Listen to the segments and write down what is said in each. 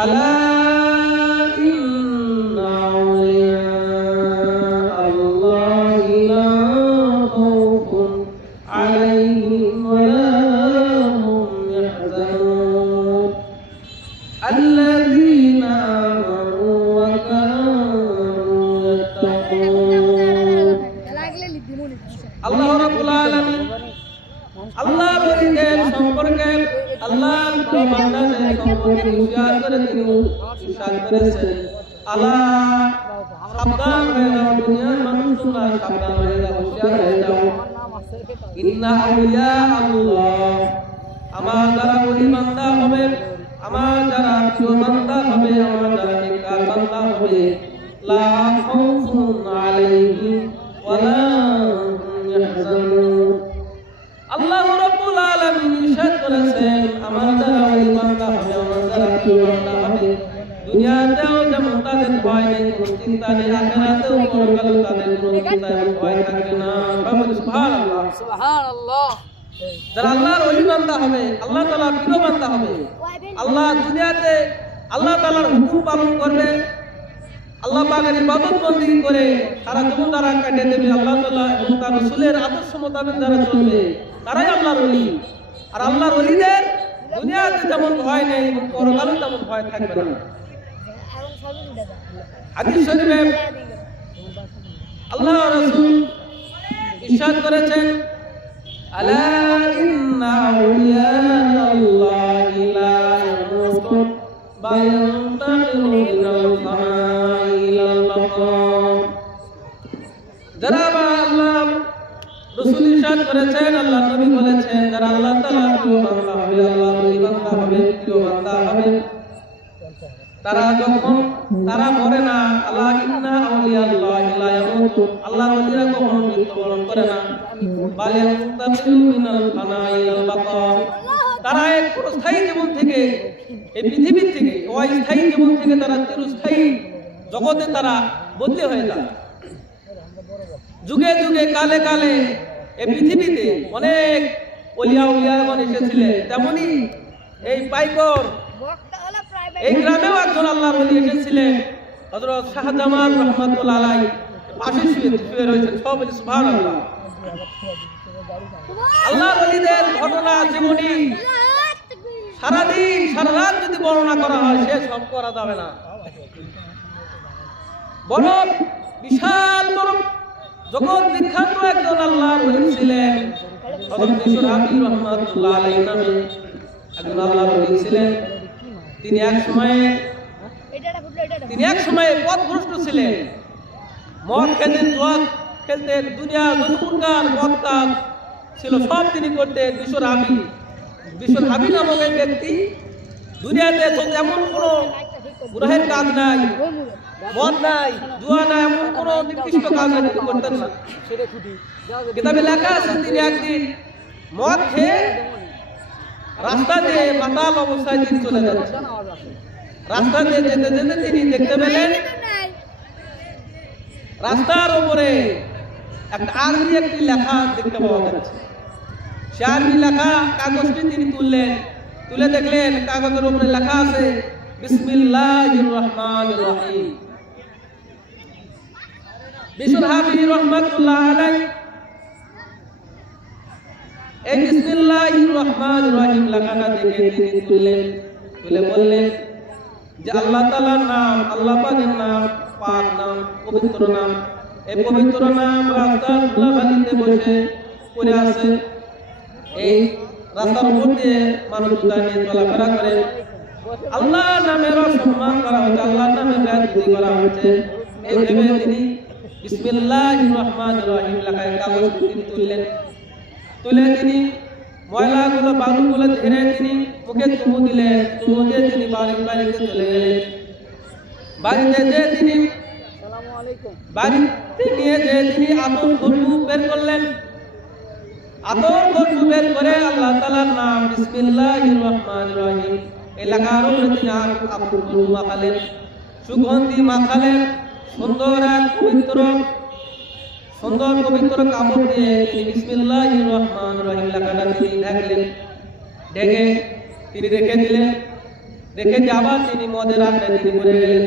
আলা ইন্না আউলিয়া আল্লাহি লা খাউফুন আলাইহিম ওয়া লা হুম ইয়াহজানুন আল্লাযীনা আমানু ওয়া কানু ইয়াত্তাকুন। আল্লাহ রাব্বুল আলামিন আল্লাহর ওলিদের সম্পর্কে আল্লাহর বান্দাদের সম্পর্কে উল্লেখ করে তিনি ইরশাদ করেছেন, আলা সাবধান হয়ে যাও, দুনিয়ার মানুষরা সাবধান হয়ে যাও, হুঁশিয়ার হয়ে যাও। ইন্না আউলিয়া আল্লাহ, আমার যারা ওলি বান্দা হবে, আমার যারা প্রিয় বান্দা হবে, আমার যারা নেককার বান্দা হবে, লা খাউফুন আলাইহিম ওয়া লা হুম ইয়াহজানুন। আল্লাহ রাব্বুল আলামিন ইরশাদ করেছেন, আমার যারা ওলি বান্দা হবে, আমার যারা প্রিয় বান্দা হবে, দুনিয়াতেও যেমন তাদের ভয় নেই, কোনো চিন্তা নেই, আখিরাতেও পরকালেও তাদের কোনো চিন্তা এবং ভয় থাকবে না। সুবহানাল্লাহ, সুবহানাল্লাহ। যারা আল্লাহর ওলি বান্দা হবে, আল্লাহ তাআলার প্রিয় বান্দা হবে, আল্লাহ দুনিয়াতে আল্লাহ তাআলার হুকুম পালন করবে, আল্লাহ পাকের ইবাদত বন্দেগী করে সারা জীবন তারা কাটিয়ে দেবে, আল্লাহ তাআলা এবং তার রাসূলের আদর্শ মোতাবেক যারা চলবে তারাই আল্লাহর ওলি। আর আল্লাহর ওলিদের দুনিয়াতে যেমন ভয় নেই, পরকালেও তেমন ভয় থাকবে না। হাদিস শরীফে আল্লাহ রাসূল ইরশাদ করেছেন, আলা ইন্না আউলিয়া আল্লাহি লা ইয়ামুতুন বাল ইয়ান্তাকিলু মিনাল ফানাই ইলাল বাকা। যারা আল্লাহ রাসূল ইরশাদ করেছেন, আল্লাহ নবী বলেছেন, যারা আল্লাহ তাআলার প্রিয় বান্দা হবে, আল্লাহর ওলি বান্দা হবে, প্রিয় বান্দা হবে, তারা যখন তারা মরে না, আলা ইন্না আউলিয়া আল্লাহি লা ইয়ামুতুন, আল্লাহর ওলিরা কখনো মৃত্যুবরণ করে না, বাল ইয়ান্তাকিলু মিনাল ফানাই ইলাল বাকা, তারা এক চিরস্থায়ী জীবন থেকে, এই পৃথিবীর থেকে অস্থায়ী জীবন থেকে তারা চিরস্থায়ী জগতে তারা বদলে হয়ে যায়। যুগে যুগে কালে কালে এই পৃথিবীতে অনেক ওলিয়া উলিয়াগণ এসেছিলেন, তেমনি এই পাইকর এই গ্রামেও একজন আল্লাহর ওলি এসেছিলেন, হযরত শাহজামান রাহমাতুল্লাহ আলাইহি পাশে শুয়ে রয়েছেন। সব বলি সুবহানাল্লাহ। আল্লাহর ওলিদের ঘটনা জীবনী সারাদিন সারা রাত যদি বর্ণনা করা হয় শেষ করা যাবে না। বড় বিশাল বড় জগৎ বিখ্যাত একজন আল্লাহর ওলি ছিলেন, হযরত বিশ্বরাবি রাহমাতুল্লাহ আলাইহি নামে একজন আল্লাহর ওলি ছিলেন। তিনি এক সময়ে পথভ্রষ্ট ছিলেন, মদ খেতেন, জুয়া খেলতেন, দুনিয়া যত প্রকার মদ কাজ ছিল সব তিনি করতেন। বিশ্বরাবি নামক এই ব্যক্তি দুনিয়াতে এমন কোনো গুনাহের কাজ নাই, মদ নাই, জুয়া নাই, এমন কোনো নিকৃষ্ট কাজ তিনি করতেন না। কিতাবে লেখা আছে, তিনি একদিন মদ খেয়ে রাস্তা দিয়ে মাতাল অবস্থায় তিনি চলে যাচ্ছেন। রাস্তা দিয়ে যেতে যেতে তিনি দেখতে পেলেন রাস্তার উপরে একটা আরবি একটি লেখা দেখতে পাওয়া যাচ্ছে। সে আরবি লেখা কাগজটি তিনি তুলে দেখলেন কাগজের উপরে লেখা আছে, বিসমিল্লাহির রহমানির রহিম। বিশ্বরাবি রাহমাতুল্লাহ আলাইহি এই বিসমিল্লাহির রহমানির রহিম লেখাটা দেখে তিনি তুলে বললেন যে আল্লাহ তাআলার নাম, আল্লাহ পাকের নাম, পাক নাম, পবিত্র নাম, এই পবিত্র নাম রাস্তার ধুলাবালিতে বসে পড়ে আছে। এই রাস্তার উপর দিয়ে মানুষ জুতা নিয়ে চলাফেরা করে, আল্লাহর নামের অসম্মান করা হচ্ছে, আল্লাহর নামে বেয়াদবি করা হচ্ছে। এই ভেবে তিনি বিসমিল্লাহির রহমানির রহিম লেখা কাগজটি তিনি তুলে তিনি ময়লাগুলো বালুগুলো ঝেড়ে তিনি মুখে চুমু দিলেন। চুমু দিয়ে তিনি বাড়িতে চলে গেলেন। বাড়িতে যেয়ে তিনি বাড়িতে নিয়ে যেয়ে তিনি আতর খুশবু বের করলেন। আতর খুশবু বের করে আল্লাহ তাআলার নাম বিসমিল্লাহির রহমানির রহিম এই লেখার উপরে তিনি আতর খুশবু মাখালেন, সুগন্ধি মাখালেন। সুন্দর এক পবিত্র কাপড় দিয়ে তিনি বিসমিল্লাহির রহমানির রহিম লেখাটা তিনি ঢেকে তিনি রেখে দিলেন। রেখে দিয়ে আবার তিনি মদের আড্ডায় তিনি পড়ে গেলেন।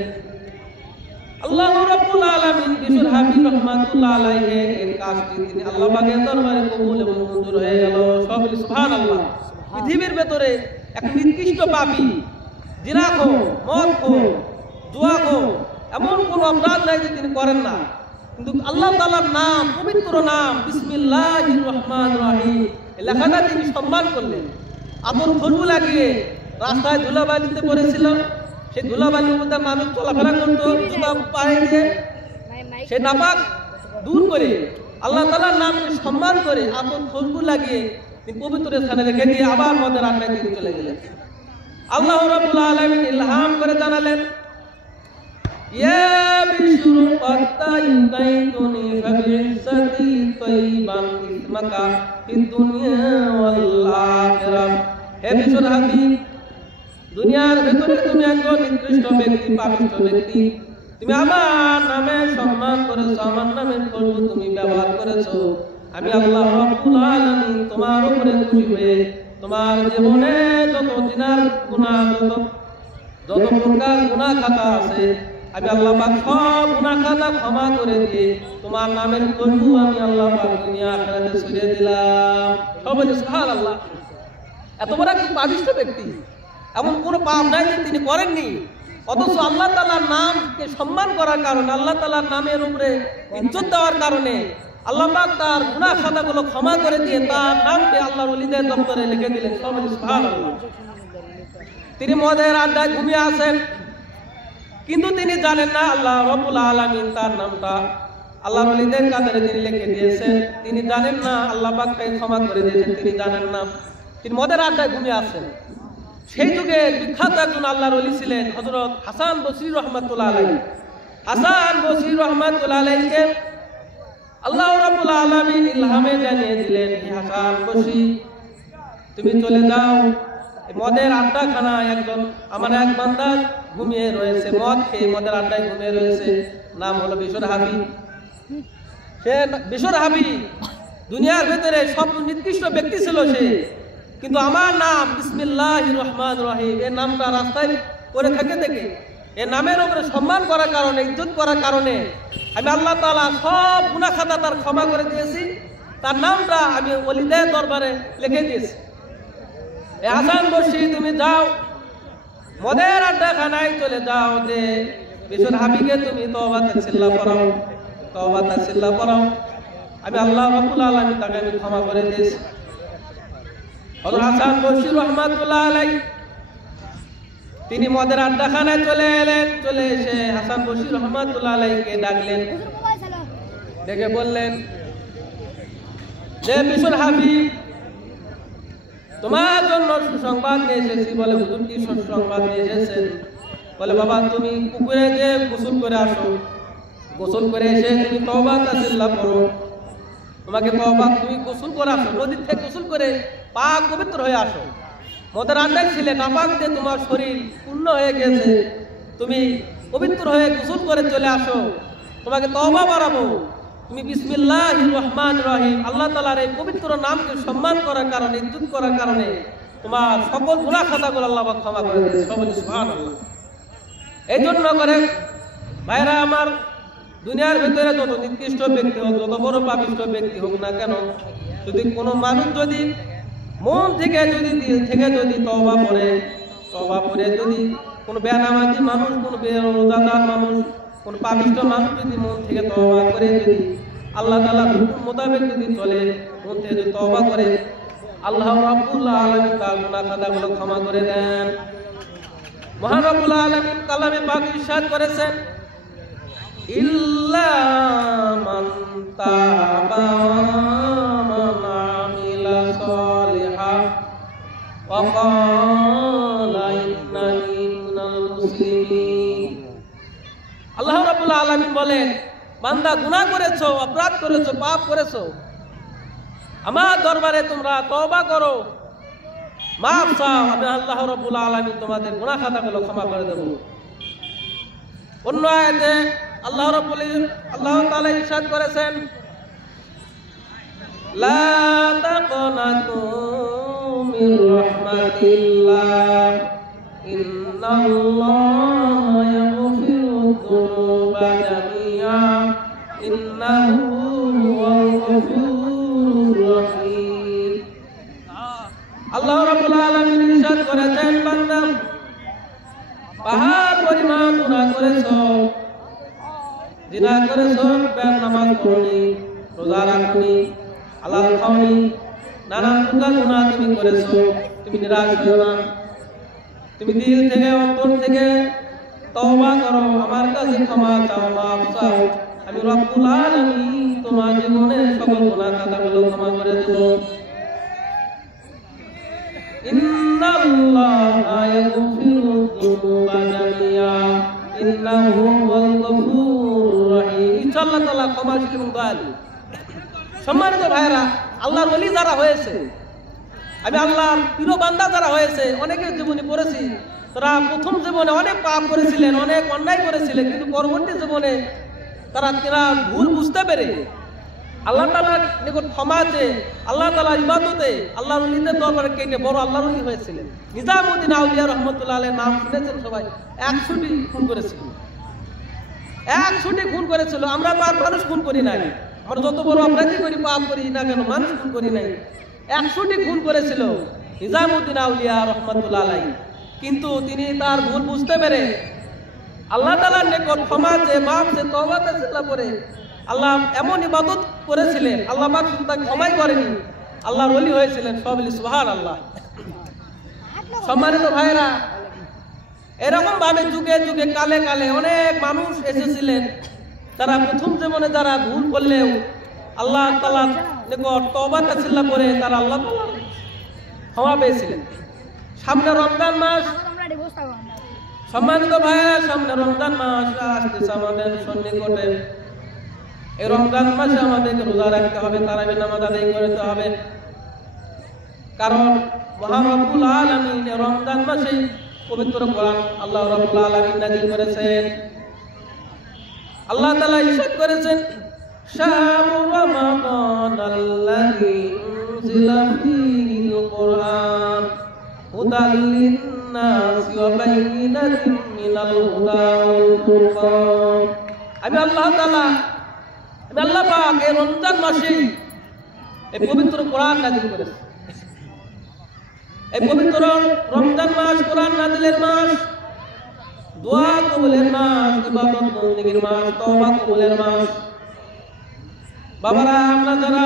আল্লাহ রাব্বুল আলামিন বিশুর হাবিব রাহমাতুল্লাহ আলাইহি এর কাজটি তিনি আল্লাহ পাকের দরবারে কবুল এবং মঞ্জুর হয়ে গেল। সব সুবহানাল্লাহ। পৃথিবীর ভেতরে এক নিকৃষ্ট পাপী, জিনাখোর, মদখোর, জুয়াখোর, এমন কোন অপরাধ নাই যে তিনি করেন না, কিন্তু আল্লাহ তাআলার নাম, পবিত্র নাম বিসমিল্লাহির রহমানির রহিম লেখাটা তিনি সম্মান করলেন। আতর খুশবু লাগিয়ে রাস্তায় ধুলাবালিতে পড়েছিল, সেই ধুলাবালির মধ্যে মানুষ চলাফেরা করতো, জুতা পায়ে দিয়ে সে নাপাক দূর করে আল্লাহ তাআলার নামকে সম্মান করে আতর খুশবু লাগিয়ে তিনি পবিত্র স্থানে রেখে দিয়ে আবার মদের আড্ডায় তিনি চলে গেলেন। আল্লাহ রাব্বুল আলামিন ইলহাম করে জানালেন, ইয়া বিশরু ফাতাইতাইতুনি ফাবিইজ্জাতি তাইবান ইসমাকা ফিদ দুনিয়া ওয়াল আখিরাহ। হে বিশর হাবিব, দুনিয়ার ভেতরে তুমি একজন নিকৃষ্ট ব্যক্তি, পাপিষ্ঠ ব্যক্তি, তুমি আমার নামে সম্মান করেছো, আমার নামের খুশবু তুমি ব্যবহার করেছো। আমি আল্লাহ রাব্বুল আলামিন তোমার উপরে খুশি হয়ে তোমার জীবনে যত জিনার গুনাহ, যত প্রকার গুনাহ খাতা আছে, আমি আল্লাহ পাক সব গুনাহ খাতা ক্ষমা করে দিয়ে তোমার নামের খুশবু আমি আল্লাহ পাক দুনিয়া আখিরাতে ছড়িয়ে দিলাম। সবাই সুবহানাল্লাহ। এত বড় একজন পাপিষ্ঠ ব্যক্তি, এমন কোনো পাপ নাই যে তিনি করেননি, অথচ আল্লাহ তাআলার নামকে সম্মান করার কারণে, আল্লাহ তাআলার নামের উপরে ইজ্জত দেওয়ার কারণে আল্লাহ পাক তার গুনাহ খাতাগুলো ক্ষমা করে দিয়ে তার নামকে আল্লাহর ওলিদের দপ্তরে লিখে দিলেন। সবাই সুবহানাল্লাহ। তিনি মদের আড্ডায় ঘুমিয়ে আছেন, কিন্তু তিনি জানেন না আল্লাহ রাব্বুল আলামিন তার নামটা আল্লাহর ওলিদের কাতারে তিনি লিখে দিয়েছেন। তিনি জানেন না আল্লাহ পাক তাকে ক্ষমা করে দিয়েছেন, তিনি জানেন না। তিনি মদের আড্ডায় ঘুমিয়ে আছেন। সেই যুগে বিখ্যাত একজন আল্লাহর ওলি ছিলেন হযরত হাসান বসরি রাহমাতুল্লাহ আলাইহি। হাসান বসরি রাহমাতুল্লাহ আলাইহিকে আল্লাহ রাব্বুল আলামিন ইলহামে জানিয়ে দিলেন, হে হাসান বসরি, তুমি চলে যাও, মদের আড্ডাখানায় একজন আমার এক বান্দা ঘুমিয়ে রয়েছে, মদ খেয়ে মদের আড্ডায় ঘুমিয়ে রয়েছে, নাম হলো বিশর হাবিব। সে বিশর হাবিব দুনিয়ার ভেতরে সব নিকৃষ্ট ব্যক্তি ছিল সে, কিন্তু আমার নাম বিসমিল্লাহির রহমানির রহিম এই নামটা রাস্তায় করে থাকে দেখে, এই নামের উপরে সম্মান করার কারণে, ইজ্জত করার কারণে আমি আল্লাহ তাআলা সব গুনাহ খাতা তার ক্ষমা করে দিয়েছি, তার নামটা আমি ওলিদের দরবারে লিখে দিয়েছি। এ হাসান বসরি, তুমি যাও মদের আড্ডাখানায় চলে যাও, যে বিশর হাবিবকে তুমি তওবা তাসিল্লাহ পড়াও, তওবা তাসিল্লাহ পড়াও, আমি আল্লাহ রাব্বুল আলামিন তাকে আমি ক্ষমা করে দিয়েছি। হযরত হাসান বসরি রাহমাতুল্লাহ আলাইহি তিনি মদের আড্ডাখানায় চলে এলেন। চলে এসে হাসান বসরি রাহমাতুল্লাহ আলাইহিকে ডাকলেন, ডেকে বললেন, যে বিশর হাবিব, তোমার জন্য সুসংবাদ নিয়ে এসেছি। বলে, হুজুর কি সুসংবাদ নিয়ে এসেছেন? বলে, বাবা তুমি পুকুরে যে গোসল করে আসো, গোসল করে এসে তুমি তওবা তাসিল্লাহ পড়ো, তোমাকে তওবা, তুমি গোসল করে আসো, নদীর থেকে গোসল করে পাক পবিত্র হয়ে আসো। মদের আড্ডায় ছিলে, নাপাক দিয়ে তোমার শরীর পূর্ণ হয়ে গেছে, তুমি পবিত্র হয়ে গোসল করে চলে আসো, তোমাকে তওবা বাড়াবো। তুমি বিসমিল্লাহির রহমানির রহিম আল্লাহ তাআলার এই পবিত্র নামকে সম্মান করার কারণে, ইজ্জত করার কারণে তোমার সকল গুনাহ খাতাগুলো আল্লাহ পাক ক্ষমা করে দিয়েছে। সবাই সুবহানাল্লাহ। এই জন্য করে ভাইরা আমার, দুনিয়ার ভিতরে যত নিকৃষ্ট ব্যক্তি হোক, যত বড় পাপিষ্ঠ ব্যক্তি হোক না কেন, যদি কোনো মানুষ যদি মন থেকে যদি দিল থেকে যদি তওবা পড়ে, তওবা পড়ে যদি কোনো বেনামাজি মানুষ, কোনো বেরোজাদার মানুষ, কোন পাপিষ্ঠ মানুষ যদি মন থেকে তওবা করে, যদি আল্লাহ তাআলার হুকুম মোতাবেক যদি চলে, মন থেকে যদি তওবা করে, আল্লাহ রাব্বুল আলামিন তার গুনাহ খাতাগুলো ক্ষমা করে দেন। মহান রব্বুল আলামিন কালামে পাক ইরশাদ করেছেন, ইল্লা মান তাবা মান আমিলা সালিহা ওয়া ক্বালা ইন্নানি মিনাল মুসলিমিন। আল্লাহ রাব্বুল আলামিন বলেন, বান্দা গুনাহ করেছো, অপরাধ করেছো, পাপ করেছো, আমার দরবারে তোমরা তওবা করো, মাফ চাও, আমি আল্লাহ রাব্বুল আলামিন তোমাদের গুনাহ খাতাগুলো ক্ষমা করে দেব। অন্য আয়াতে আল্লাহ তাআলা ইরশাদ করেছেন, লা তাকনাতু মির রাহমাতিল্লাহ ইন্নাল্লাহা ইয়াগফিরুয যুনুবা জামিআ ইন্নাহু হুয়াল গফুরুর রহিম। আল্লাহ রাব্বুল আলামিন ইরশাদ করেছেন, বান্দা পাহাড় পরিমাণ গুনাহ করেছো, জিনা করেছো, বেনামাজ পড়নি, রোজা রাখনি, হালাল খাওনি, নানান প্রকার গুনাহ তুমি করেছো, তুমি নিরাশ হও না, তুমি দিল থেকে অন্তর থেকে তওবা করো, আমার কাছে ক্ষমা চাও, মাফ চাও, আমি রব্বুল আলামিন তোমার জীবনের সকল গুনাহ খাতাগুলো ক্ষমা করে দেব। ইন্নাল্লাহা ইয়াগফিরুয যুনুবা জামিআ ইন্নাহু হুয়াল গফুরুর রহিম। আল্লাহ তাআলা ক্ষমাশীল এবং দয়ালু। সম্মানিত ভাইরা, আল্লাহর ওলি যারা হয়েছে, আমি আল্লাহর প্রিয় বান্দা যারা হয়েছে, অনেকের জীবনে পড়েছি, তারা প্রথম জীবনে অনেক পাপ করেছিলেন, অনেক অন্যায় করেছিলেন, কিন্তু পরবর্তী জীবনে তারা ভুল বুঝতে পেরে আল্লাহ তাআলার নিকট ক্ষমাতে, আল্লাহ তাআলার ইবাদতে, আল্লাহর ওলিদের দরবারে কেটে বড় আল্লাহর ওলি হয়েছিলেন। নিজামউদ্দিন আউলিয়া রাহমাতুল্লাহ আলাইহির নাম শুনেছেন সবাই। 100টি খুন করেছিল, 100টি খুন করেছিল। আমরা তো আর মানুষ খুন করি নাই, আমরা যত বড় অপরাধী করি, পাপ করি না কেন, মানুষ খুন করি নাই। 100টি খুন করেছিল নিজামউদ্দিন আউলিয়া রাহমাতুল্লাহ আলাইহি। কিন্তু তিনি তার ভুল বুঝতে পেরে আল্লাহ তাআলার নিকট ক্ষমা চেয়ে, মাফ চেয়ে, তওবা করে আল্লাহ এমন ইবাদত করেছিলেন, আল্লাহ পাক তাকে ক্ষমাই করেনি, আল্লাহর ওলি হয়েছিলেন। সব বলি সুবহানাল্লাহ। সম্মানিত ভাইরা, এরকম ভাবে যুগে যুগে কালে কালে অনেক মানুষ এসেছিলেন, তারা প্রথম জীবনে যারা ভুল করলেও আল্লাহ তাআলার নিকট তওবা করে তারা আল্লাহ তাআলার ক্ষমা পেয়েছিলেন। সামনে রমজান মাস, সম্মানিত ভাইরা, সামনে রমজান মাস আসতেছে আমাদের সন্নিকটে। এই রমজান মাসে আমাদেরকে রোজা রাখতে হবে, তারাবি নামাজ আদায় করতে হবে, কারণ মহান রব্বুল আলামিন রমজান মাসে পবিত্র কোরআন আল্লাহ রাব্বুল আলামিন নাযিল করেছেন। আল্লাহ তাআলা ইরশাদ করেছেন, শাহরু রমাদানাল্লাযী উনজিলা ফীহিল কুরআন হুদাল লিন-নাসি ওয়া বাইয়িনাতিন মিনাল হুদা ওয়াল ফুরকান। আমি আল্লাহ তাআলা, আমি আল্লাহ পাক এই রমজান মাসে এই পবিত্র কোরআন নাযিল করেছেন। এই পবিত্র রমজান মাস কোরআন নাযিলের মাস, দোয়া কবুলের মাস, ইবাদত বন্দেগীর মাস, তওবা কবুলের মাস। বাবারা, আমরা যারা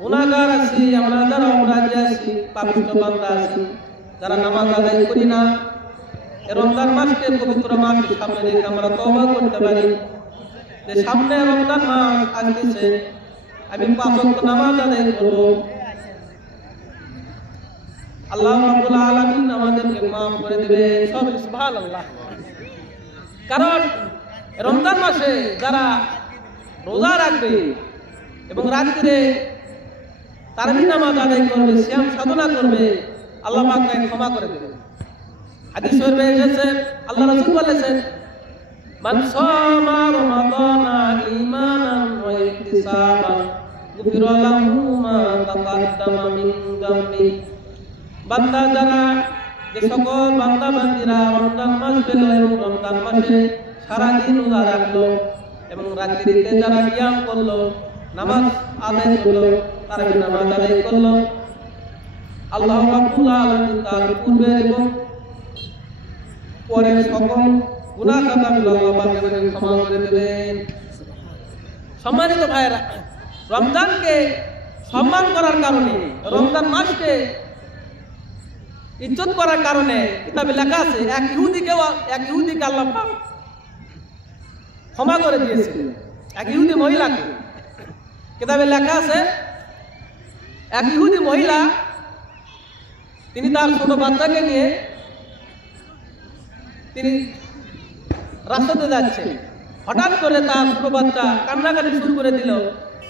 গুনাহগার আছি, আমরা যারা অপরাধী আছি, পাপিষ্ঠ বান্দা আছি, যারা নামাজ আদায় করি না, এই রমজান মাসকে, পবিত্র মাসকে সামনে রেখে আমরা তওবা করতে পারি যে সামনে রমজান মাস আসছে, আমি 5 ওয়াক্ত নামাজ আদায় করব। আল্লাহ রাব্বুল আলামিন আমাদেরকে মাফ করে দিবে। সব সুবহানাল্লাহ। কারণ রমজান মাসে যারা রোজা রাখবে এবং রাত্রে তারাবি নামাজ আদায় করবে, সিয়াম সাধনা করবে, আল্লাহ পাক তাকে ক্ষমা করে দেবে। হাদিস শরীফে এসেছে, আল্লাহ রাসূল বলেছেন, মান সামা রমাদানা ঈমানান ওয়া ইহতিসাবান গুফিরা লাহু মা তাকাদ্দামা মিন যামবি। বান্দা যারা, যে সকল বান্দা বান্দীরা রমজান মাস পেল এবং রমজান মাসে সারাদিন রোজা রাখলো এবং রাত্রিতে যারা কিয়াম করলো, নামাজ আদায় করলো, তারাবি নামাজ আদায় করলো, আল্লাহ রাব্বুল আলামিন তার পূর্বে এবং পরের সকল গুনাহ খাতাগুলো আল্লাহ পাক ক্ষমা করে দেবেন। সম্মানিত ভাইরা, রমজানকে সম্মান করার কারণে, রমজান মাসকে ইজ্জত করার কারণে কিতাবে লেখা আছে, এক ইহুদিকে আল্লাহ পাক ক্ষমা করে দিয়েছিলেন। এক ইহুদি মহিলাকে, কিতাবে লেখা আছে, এক ইহুদি মহিলা, তিনি তার ছোট বাচ্চাকে নিয়ে তিনি রাস্তাতে যাচ্ছেন। হঠাৎ করে তার ছোট বাচ্চা কান্নাকাটি শুরু করে দিল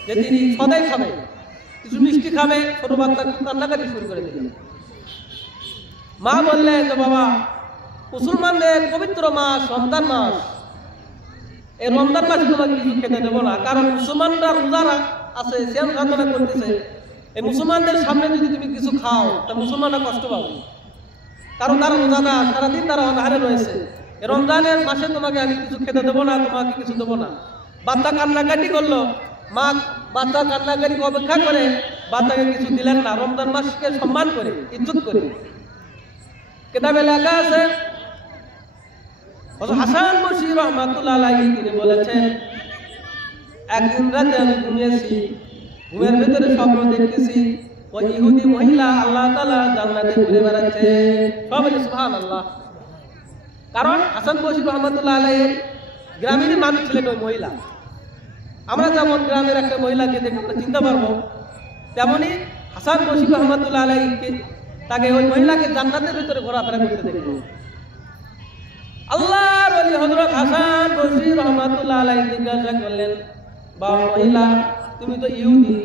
যে তিনি সদাই খাবে, কিছু মিষ্টি খাবে। ছোট বাচ্চা কান্নাকাটি শুরু করে দিল। মা বললেন যে বাবা, মুসলমানদের পবিত্র মাস রমজান মাস, এই রমজান মাসে তোমাকে কিছু খেতে দেবো না, কারণ মুসলমানরা রোজা আছে, সিয়াম সাধনা করতেছে, এই মুসলমানদের সামনে যদি তুমি কিছু খাও তা মুসলমানরা কষ্ট পাবে। কারণ তারা রোজাদার, সারাদিন তারা অনাহারে রয়েছে। রমজানের মাসে তোমাকে আমি কিছু খেতে দেবো না, তোমাকে কিছু দেবো না। বাচ্চা কান্নাকাটি করলো, মা বাচ্চা কান্নাকাটিকে অপেক্ষা করে বাচ্চাকে কিছু দিলেন না, রমজান মাসকে সম্মান করে ইজ্জত করে। কিতাবে লেখা আছে হাসান বসরি রহমাতুল্লাহ আলাইহি তিনি বলেছেন, একদিন রাতে আমি ঘুমিয়েছি, ঘুমের ভিতরে স্বপ্ন দেখতেছি ওই ইহুদি মহিলা আল্লাহ তাআলা জান্নাতে ঘুরে বেড়াচ্ছে। সবাই সুবহানাল্লাহ। কারণ হাসান বসরি রহমাতুল্লাহ আলাইহি গ্রামেরই মানুষ ছিলেন ওই মহিলা। আমরা যেমন গ্রামের একটা মহিলাকে দেখে চিনতে পারবো, তেমনি হাসান বসরি রহমাতুল্লাহ আলাইহিকে তাকে ওই মহিলাকে জান্নাতের ভিতরে ঘোরাফেরা করতে দেখবো। আল্লাহর ওলি হযরত হাসান বসরি রহমাতুল্লাহ আলাইহি জিজ্ঞাসা করলেন, বাবা মহিলা, তুমি তো ইহুদি,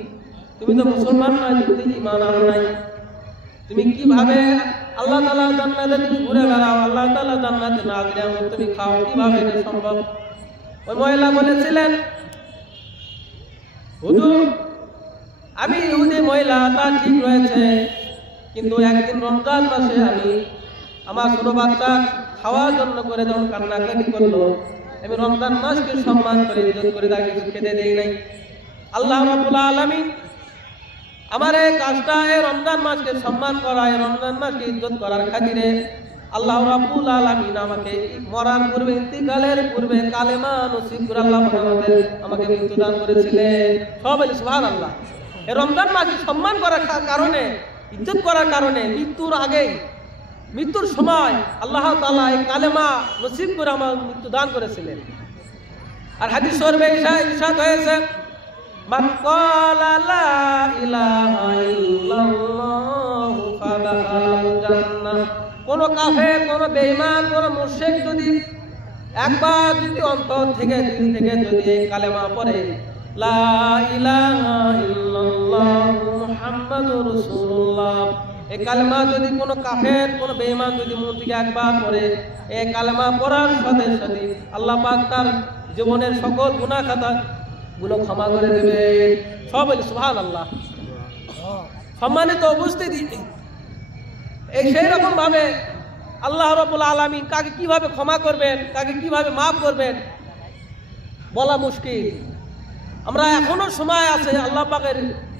তুমি তো মুসলমান নয়, তুমি ঈমান আনো নাই, তুমি কিভাবে আল্লাহ তাআলা জান্নাতে তুমি ঘুরে বেড়াও, আল্লাহ তাআলা জান্নাতে না দিলে তুমি খাও, কিভাবে এটা সম্ভব? ওই মহিলা বলেছিলেন, হুজুর আমি ইহুদি মহিলা তা ঠিক রয়েছে, কিন্তু একদিন রমজান মাসে আমি আমার ছোট বাচ্চা খাওয়ার জন্য করে যখন কান্নাকাটি করলো, আমি রমজান মাসকে সম্মান করে ইজ্জত করে তাকে কিছু খেতে দেই নাই। আল্লাহ রাব্বুল আলামিন আমার এই কাজটা, এই রমজান মাসকে সম্মান করা, এই রমজান মাসকে ইজ্জত করার খাতিরে আল্লাহ রাব্বুল আলামিন আমাকে মরার পূর্বে, ইন্তিকালের পূর্বে কালেমা নসিব করে আল্লাহ আমাকে মৃত্যু দান করেছিলেন। সবাই সুবহানাল্লাহ। এই রমজান মাসকে সম্মান করার কারণে, ইজ্জত করার কারণে মৃত্যুর আগে, মৃত্যুর সময় আল্লাহ তাআলা এই কালেমা নসিব করে আমার মৃত্যু দান করেছিলেন। আর হাদিস শরীফে ইরশাদ হয়েছে, মান ক্বালা লা ইলাহা ইল্লাল্লাহু ফাদাখালাল জান্নাহ। কোন কাফের, কোন বেঈমান, কোন মুশরিক যদি একবার যদি অন্তর থেকে, দিল থেকে যদি কালেমা পড়ে, লা ইলাহা ইল্লাল্লাহু মুহাম্মাদুর রাসূলুল্লাহ, এই কালেমা যদি কোনো কাফের, কোনো বেঈমান যদি মন থেকে একবার পড়ে, এই কালেমা পড়ার সাথে সাথে আল্লাহ পাক তার জীবনের সকল গুনাহ খাতা গুলো ক্ষমা করে দেবে। সবাই সুবহানাল্লাহ। সম্মানিত উপস্থিতি, এই সেই রকম ভাবে আল্লাহ রাব্বুল আলামিন কাকে কিভাবে ক্ষমা করবেন, কাকে কিভাবে মাফ করবেন বলা মুশকিল। আমরা এখনো সময় আছে আল্লাহ পাকের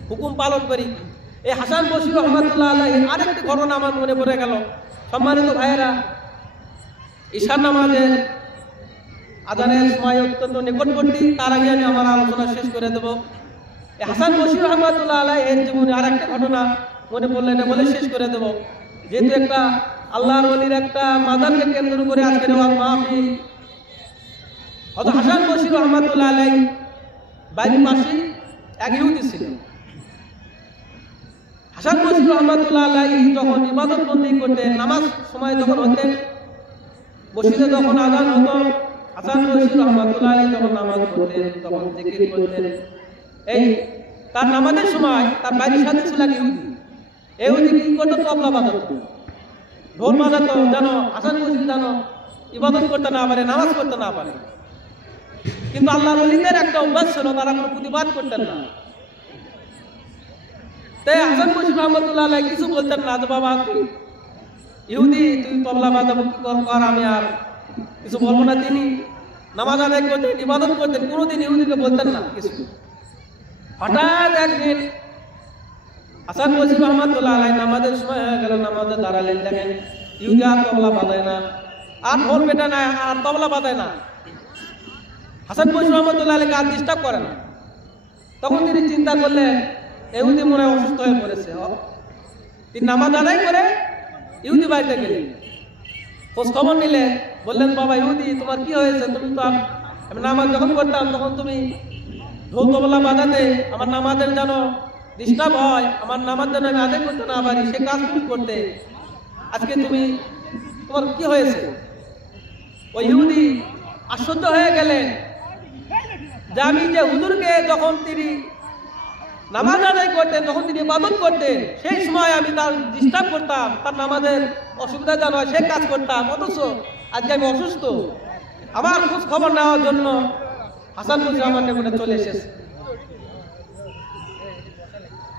হুকুম পালন করি। এই হাসান বসরি রহমাতুল্লাহ আলাইহি আরেকটি ঘটনা আমার মনে পড়ে গেল। সম্মানিত ভাইয়েরা, ঈশার নামাজের আজানের সময় অত্যন্ত নিকটবর্তী, তার আগে আমি আমার আলোচনা শেষ করে দেব। এই হাসান বসরি রহমাতুল্লাহ আলাইহির জীবনে আরেকটা ঘটনা মনে পড়লে না বলে শেষ করে দেব। যেহেতু একটা আল্লাহর ওলির একটা মাজারকে কেন্দ্র করে আজকের ওয়াজ মাহফিল, হযরত হাসান বসরি রহমাতুল্লাহ আলাইহি বাড়ির পাশে এক ইহুদি ছিলেন। হাসান বসরি রহমাতুল্লাহ আলাইহি যখন ইবাদত বন্দেগী করতেন, নামাজ সময় যখন হতেন, মসজিদে যখন আযান হতো, হাসান বসরি রহমাতুল্লাহ আলাইহি যখন নামাজ পড়তেন, তখন জিকির করতেন। এই তার নামাজের সময় তার বাড়ির সাথে ছিল এক ইহুদি। এই ইহুদি কি করতো? তবলা বাজাতো, ঢোল বাজাতো, যেন হাসান বসরি যেন ইবাদত করতে না পারে, নামাজ করতে না পারে। কিন্তু আল্লাহর ওলিদের একটা অভ্যাস ছিল, তারা কোনো প্রতিবাদ করতেন না। তাই হাসান বসরি রহমাতুল্লাহ আলাইহি কিছু বলতেন না, যে বাবা তুই ইহুদি, তুই তবলা বাজাবো কি কর, আমি আর কিছু বলবো না। তিনি নামাজ আদায় করতেন, ইবাদত করতেন, কোনোদিন ইহুদিকে বলতেন না কিছু। হঠাৎ একদিন হাসান বসরি রহমাতুল্লাহ আলাইহি নামাজের সময় হয়ে গেল, নামাজে দাঁড়ালেন, দেখেন ইহুদি আর তবলা বাজায় না, আর ঢোল পেটা না, আর তবলা বাজায় না। হাসান বসরি রহমাতুল্লাহ আলাইহি আর ডিস্টার্ব করে না। তখন তিনি চিন্তা করলেন, ইহুদি মনে হয় অসুস্থ হয়ে পড়েছে। তিনি নামাজ আদায় করে ইহুদি বাড়িতে গেলেন, খোঁজ খবর নিলেন, বললেন, বাবা ইহুদি, তোমার কি হয়েছে? তুমি তো আমি নামাজ যখন করতাম তখন তুমি ঢোল তবলা বাজাতে, আমার নামাজের যেন ডিস্টার্ব হয়, আমার নামাজ যেন আমি আদায় করতে না পারি, সে কাজ তুমি করতে, আজকে তুমি, তোমার কি হয়েছে? ওই ইহুদি আশ্চর্য হয়ে গেলেন যে আমি যে হুজুরকে যখন তিনি নামাজ আদায় করতেন, যখন তিনি ইবাদত করতেন, সেই সময় আমি তার ডিস্টার্ব করতাম, তার নামাজের অসুবিধা যেন হয় সে কাজ করতাম, অথচ আজকে আমি অসুস্থ, আমার খোঁজ খবর নেওয়ার জন্য হাসান বসরি আমার নিকটে চলে এসেছে।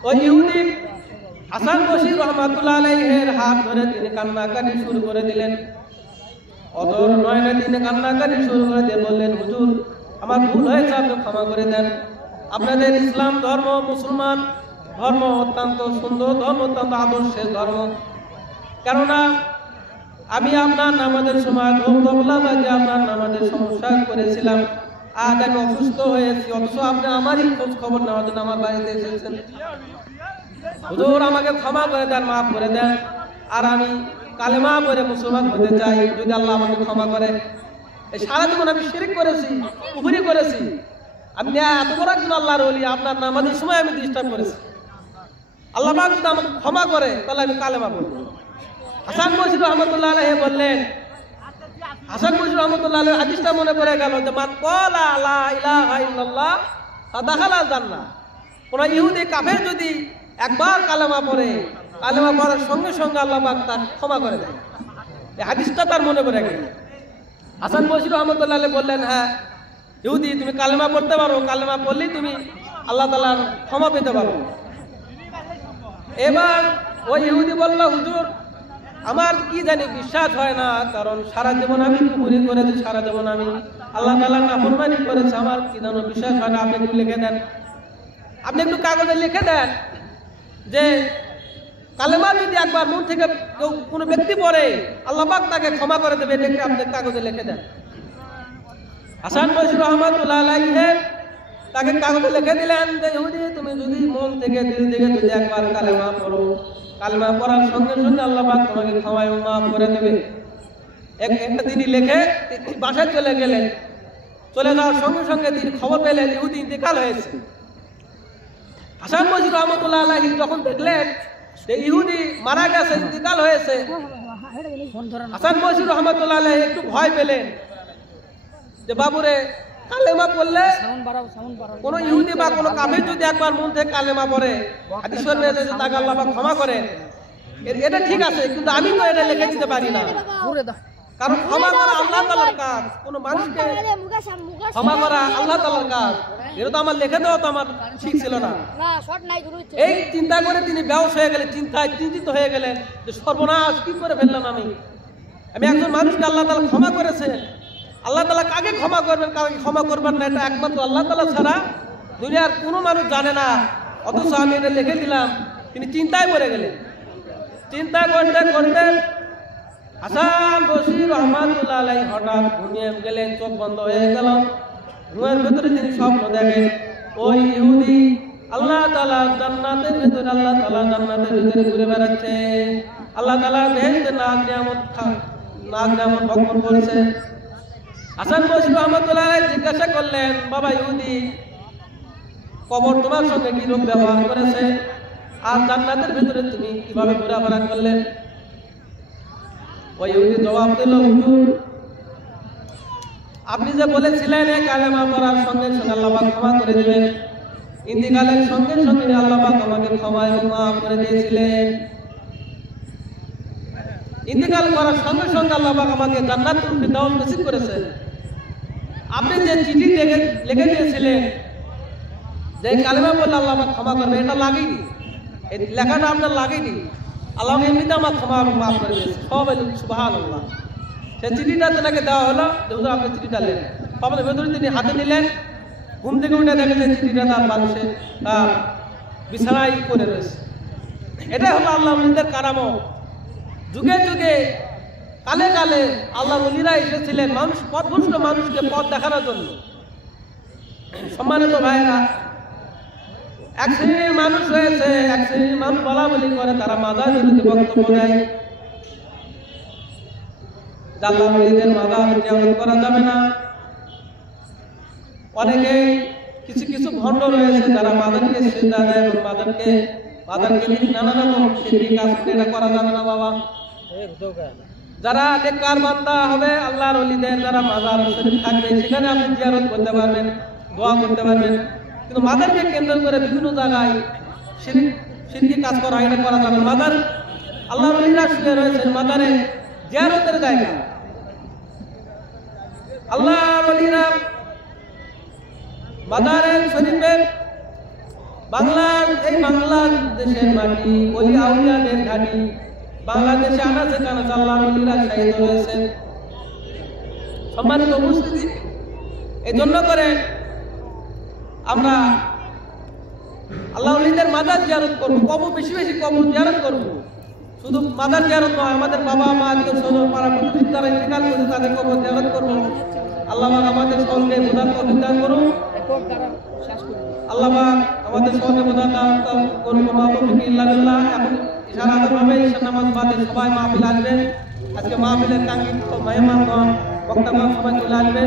ওই ইহুদি হাসান বসরি রহমাতুল্লাহ আলাইহির হাত ধরে তিনি কান্নাকাটি শুরু করে দিলেন। অদর নয়নে তিনি কান্নাকাটি শুরু করে দিয়ে বললেন, হুজুর আমার ভুল হয়েছে, আপনি ক্ষমা করে দেন। আপনাদের ইসলাম ধর্ম, মুসলমান ধর্ম অত্যন্ত সুন্দর ধর্ম, অত্যন্ত আদর্শের ধর্ম। কেননা আমি আপনার নামাজের সময় যে আপনার নামাজের সমস্যা করেছিলাম, আজ আমি অসুস্থ হয়েছি, অথচ আপনি আমারই খোঁজ খবর নেওয়ার জন্য আমার বাড়িতে এসেছেন। হুজুর আমাকে ক্ষমা করে দেন, মাফ করে দেন, আর আমি কালেমা পড়ে মুসলমান হতে চাই, যদি আল্লাহ আমাকে ক্ষমা করে। এই সারা জীবন আমি শিরক করেছি, কুফরি করেছি, আপনি এত বড় একজন আল্লাহর ওলি, আপনার নামাজের সময় আমি ডিস্টার্ব করেছি, আল্লাহ পাক যদি আমাকে ক্ষমা করে তাহলে আমি কালেমা পড়ব। হাসান বসরি রহমাতুল্লাহ আলাইহি বললেন, হাসান বসরি রহমাতুল্লাহ আলাইহি হাদিসটা মনে পড়ে গেল যে মান ক্বালা লা ইলাহা ইল্লাল্লাহ ফাদাখালাল জান্নাহ। কোন ইহুদি কাফের যদি একবার কালেমা পড়ে, কালেমা পড়ার সঙ্গে সঙ্গে আল্লাহ পাক তাকে ক্ষমা করে দেয়। এই হাদিসটা তার মনে পড়ে গেল। হাসান বসরি রহমাতুল্লাহ আলাইহি বললেন, হ্যাঁ ইহুদি তুমি কালেমা পড়তে পারো, কালেমা পড়লেই তুমি আল্লাহ তাআলার ক্ষমা পেতে পারো। এবার ওই ইহুদি বলল, হুজুর আমার কি জানি বিশ্বাস হয় না, কারণ সারা জীবন আমি কুফরি করেছি, সারা জীবন আমি আল্লাহ তাআলার নাফরমানি করেছি, আমার কি জানো বিশ্বাস হয় না। আপনি একটু লিখে দেন, আপনি একটু কাগজে লিখে দেন যে কালেমা যদি একবার মন থেকে কোনো ব্যক্তি পড়ে আল্লাহ পাক তাকে ক্ষমা করে দেবে, এটা আপনি কাগজে লিখে দেন। হাসান বসরি রহমাতুল্লাহ আলাইহি তাকে কাগজে লিখে দিলেন যে ইহুদি তুমি যদি মন থেকে দিল থেকে যদি একবার কালেমা পড়ো, কালেমা পড়ার সঙ্গে সঙ্গে আল্লাহ পাক তোমাকে ক্ষমা ও মাফ করে দেবে। একটা তিনি লিখে বাসায় চলে গেলেন। চলে যাওয়ার সঙ্গে সঙ্গে তিনি খবর পেলেন ইহুদি ইন্তেকাল হয়েছে। হাসান বসরি রহমাতুল্লাহ আলাইহি যখন দেখলেন যে ইহুদি মারা গেছে, ইন্তেকাল হয়েছে, হাসান বসরি রহমাতুল্লাহ আলাইহি একটু ভয় পেলেন যে বাবুরে কালেমা পড়লে কোন ইহুদি বা কোন কাফের যদি একবার মন থেকে কালেমা পড়ে, হাদিস শরীফে এসেছে তাকে আল্লাহ পাক ক্ষমা করেন। এটা ঠিক আছে, কিন্তু আমি তো এটা লিখে দিতে পারি না, কারণ ক্ষমা করা আল্লাহ তাআলার কাজ, কোন মানুষকে ক্ষমা করা আল্লাহ তাআলার কাজ। এটা তো আমার লিখে দেওয়া তো আমার ঠিক ছিল না। এই চিন্তা করে তিনি বেহুশ হয়ে গেলেন, চিন্তায় চিন্তিত হয়ে গেলেন যে সর্বনাশ, কি করে ফেললাম আমি একজন মানুষকে আল্লাহ তাআলা ক্ষমা করেছে, আল্লাহ তাআলা কাকে ক্ষমা করবেন কাকে ক্ষমা করবেন না এটা একমাত্র আল্লাহ তাআলা ছাড়া দুনিয়ার কোনো মানুষ জানে না। অথচ আমি এটা লিখে দিলাম। তিনি চিন্তায় পড়ে গেলেন। চিন্তা করতে করতে হাসান বসরি রহমাতুল্লাহ আলাইহি হঠাৎ ঘুমিয়ে গেলেন, চোখ বন্ধ হয়ে গেল। ঘুমের ভিতরে তিনি স্বপ্ন দেখেন ওই ইহুদি আল্লাহ তাআলা জান্নাতের ভিতরে, আল্লাহ তাআলা জান্নাতের ভিতরে ঘুরে বেড়াচ্ছে, আল্লাহ তাআলা বেহেশতে নাজ নিয়ামত ভক্ষণ করছে। হাসান বসরি রহমাতুল্লাহ আলাইহি জিজ্ঞাসা করলেন, বাবা ইহুদি কবর তোমার সঙ্গে কি রূপ ব্যবহার করেছে, আর জান্নাতের ভিতরে তুমি কিভাবে ঘোরাফেরা করলেন? ওই ইহুদি জবাব দিল, হুজুর আপনি যে বলেছিলেন এই কালেমা পড়ার সঙ্গে সঙ্গে আল্লাহ পাক ক্ষমা করে দিবেন, ইন্তিকালের সঙ্গে সঙ্গে আল্লাহ পাক আমাকে ক্ষমা এবং মাফ করে দিয়েছিলেন। ইন্তিকাল করার সঙ্গে সঙ্গে আল্লাহ পাক আমাকে জান্নাতুল ফিরদাউস নসিব করেছেন। আপনি যে চিঠি লিখে দিয়েছিলেন যে কালেমা বললে আল্লাহ পাক ক্ষমা করবে, এটা লাগেনি, এই লেখাটা আপনার লাগেনি, আল্লাহ এমনিতে আমার ক্ষমা মাফ করে দিয়েছে। সবাই সুবহানাল্লাহ। সেই চিঠিটা তেনাকে দেওয়া হলো, হুজুর আপনি চিঠিটা নেন। সবার ভেতরে তিনি হাতে নিলেন, ঘুম থেকে উঠে দেখেন যে চিঠিটা তার মানুষে তার বিছানায় পড়ে রয়েছে। এটাই হলো আল্লাহ ওলিদের কারামত। যুগে যুগে কালে কালে আল্লাহ ওলিরা এসেছিলেন মানুষ পথভ্রষ্ট মানুষকে পথ দেখানোর জন্য। সম্মানিত ভাইরা, এক শ্রেণীর মানুষ রয়েছে, এক শ্রেণীর মানুষ বলা বলি করে, তারা মাজার বিরোধী বক্তব্য দেয়, আল্লাহ ওলিদের মাজার জিয়ারত করা যাবে না। অনেকেই কিছু কিছু ভণ্ড রয়েছে যারা মাজারকে সিজদা দেয় এবং মাজারকে নানা রকম শিরকি কাজ করে, এটা করা যাবে না বাবা। যারা নেককার বান্দা হবে আল্লাহর ওলিদের, যারা মাজার শরীফ থাকবে সেখানে আপনি জিয়ারত করতে পারবেন, দোয়া করতে পারবেন, কিন্তু মাজারকে কেন্দ্র করে বিভিন্ন জায়গায় শিরকি কাজ করা, এটা করা যাবে না। মাজার আল্লাহর ওলিরা শুয়ে রয়েছেন, মাজারে জিয়ারতের জায়গা। আল্লাহর ওলিরা মাজারে শরীফে বাংলাদেশের মাটি ওলি আউলিয়াদের ঘাঁটি। বাংলাদেশে আনাচে কানাচে আল্লাহর ওলিরা শাহিদ হয়েছেন। সম্মানিত উপস্থিতি, এই জন্য করে আমরা আল্লাহ ওলিদের মাজার জিয়ারত করবো, কবর বেশি বেশি কবর জিয়ারত করবো। শুধু মাজার জিয়ারত নয়, আমাদের বাবা মা আত্মীয় স্বজন পাড়া প্রতিবেশী যারা ইন্তেকাল করেছে তাদের কবর জিয়ারত করবো। আল্লাহ পাক আমাদের সঙ্গে বোঝার তৌফিক দান করুন। আল্লাহ পাক আমাদের সঙ্গে বোঝার দান করুন। এখন ইশারা হবে, ঈশার নামাজ বাদে সবাই মাহফিল আসবেন। আজকে মাহফিলের কাঙ্ক্ষিত মেহমানগণ, বক্তাগণ সবাই চলে আসবেন।